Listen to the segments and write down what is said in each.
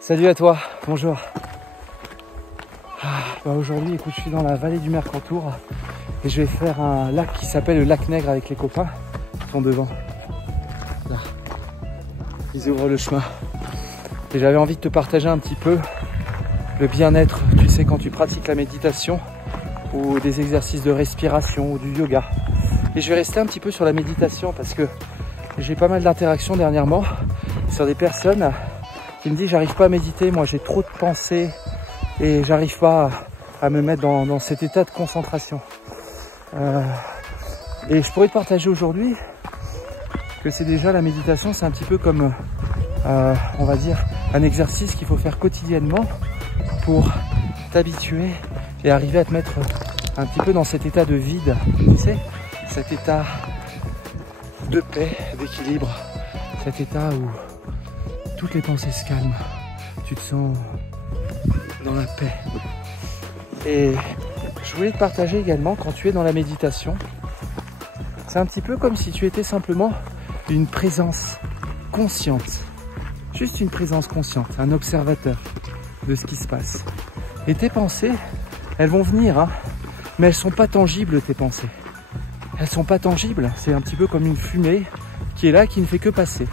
Salut à toi, bonjour. Aujourd'hui, écoute, je suis dans la vallée du Mercantour et je vais faire un lac qui s'appelle le lac Nègre avec les copains qui sont devant. Là. Ils ouvrent le chemin. Et j'avais envie de te partager un petit peu le bien-être, tu sais, quand tu pratiques la méditation ou des exercices de respiration ou du yoga. Et je vais rester un petit peu sur la méditation parce que j'ai pas mal d'interactions dernièrement sur des personnes qui me disent j'arrive pas à méditer, moi j'ai trop de pensées et j'arrive pas à me mettre dans cet état de concentration. Et je pourrais te partager aujourd'hui que c'est déjà la méditation, c'est un petit peu comme on va dire un exercice qu'il faut faire quotidiennement pour t'habituer et arriver à te mettre un petit peu dans cet état de vide, tu sais, cet état de paix, d'équilibre, cet état où toutes les pensées se calment, tu te sens dans la paix. Et je voulais te partager également, quand tu es dans la méditation, c'est un petit peu comme si tu étais simplement une présence consciente, juste une présence consciente, un observateur de ce qui se passe. Et tes pensées, elles vont venir, hein, mais elles sont pas tangibles, tes pensées. Elles sont pas tangibles, c'est un petit peu comme une fumée qui est là, qui ne fait que passer.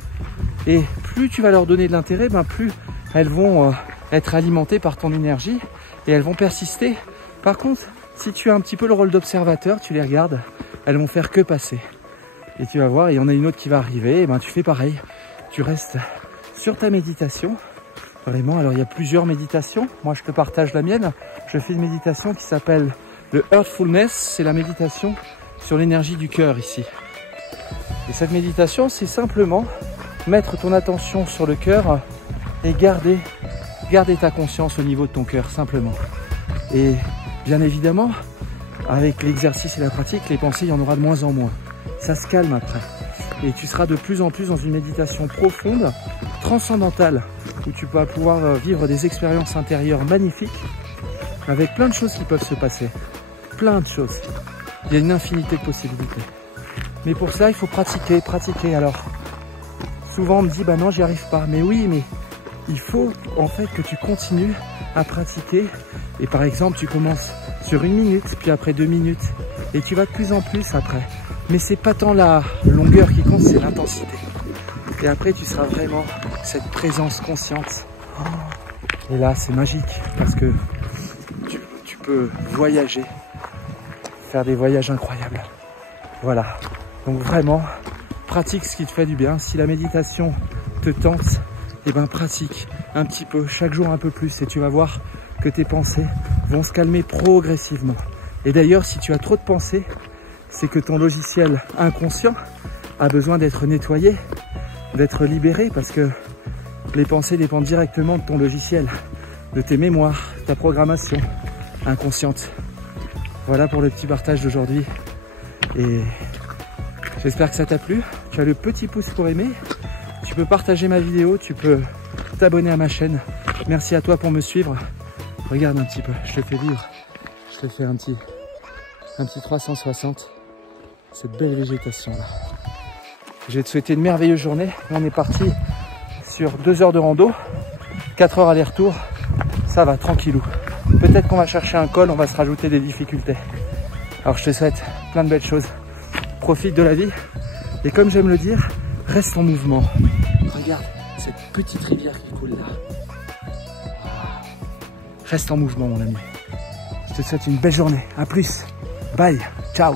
Et plus tu vas leur donner de l'intérêt, plus elles vont être alimentées par ton énergie et elles vont persister. Par contre, si tu as un petit peu le rôle d'observateur, tu les regardes, elles vont faire que passer. Et tu vas voir, il y en a une autre qui va arriver, et tu fais pareil. Tu restes sur ta méditation. Vraiment, alors il y a plusieurs méditations. Moi, je te partage la mienne. Je fais une méditation qui s'appelle le Heartfulness. C'est la méditation sur l'énergie du cœur ici. Et cette méditation, c'est simplement mettre ton attention sur le cœur et garder ta conscience au niveau de ton cœur, simplement. Et bien évidemment, avec l'exercice et la pratique, les pensées, il y en aura de moins en moins. Ça se calme après. Et tu seras de plus en plus dans une méditation profonde, transcendantale, où tu vas pouvoir vivre des expériences intérieures magnifiques, avec plein de choses qui peuvent se passer. Plein de choses. Il y a une infinité de possibilités. Mais pour ça, il faut pratiquer. Alors, souvent on me dit, non, j'y arrive pas. Mais oui, mais il faut en fait que tu continues à pratiquer. Et par exemple, tu commences sur 1 minute, puis après 2 minutes. Et tu vas de plus en plus après. Mais c'est pas tant la longueur qui compte, c'est l'intensité. Et après, tu seras vraiment cette présence consciente. Et là, c'est magique parce que tu peux voyager, faire des voyages incroyables. Voilà. Donc vraiment, pratique ce qui te fait du bien. Si la méditation te tente, pratique un petit peu, chaque jour un peu plus. Et tu vas voir que tes pensées vont se calmer progressivement. Et d'ailleurs, si tu as trop de pensées, c'est que ton logiciel inconscient a besoin d'être nettoyé, d'être libéré, parce que les pensées dépendent directement de ton logiciel, de tes mémoires, ta programmation inconsciente. Voilà pour le petit partage d'aujourd'hui. Et j'espère que ça t'a plu. Tu as le petit pouce pour aimer. Tu peux partager ma vidéo, tu peux t'abonner à ma chaîne. Merci à toi pour me suivre. Regarde un petit peu, je te fais vivre. Je te fais un petit 360. Cette belle végétation là. Je vais te souhaiter une merveilleuse journée. On est parti sur 2 heures de rando, 4 heures aller-retour. Ça va, tranquillou. Peut-être qu'on va chercher un col, on va se rajouter des difficultés. Alors je te souhaite plein de belles choses. Profite de la vie. Et comme j'aime le dire, reste en mouvement. Regarde cette petite rivière qui coule là. Reste en mouvement mon ami. Je te souhaite une belle journée. À plus. Bye. Ciao.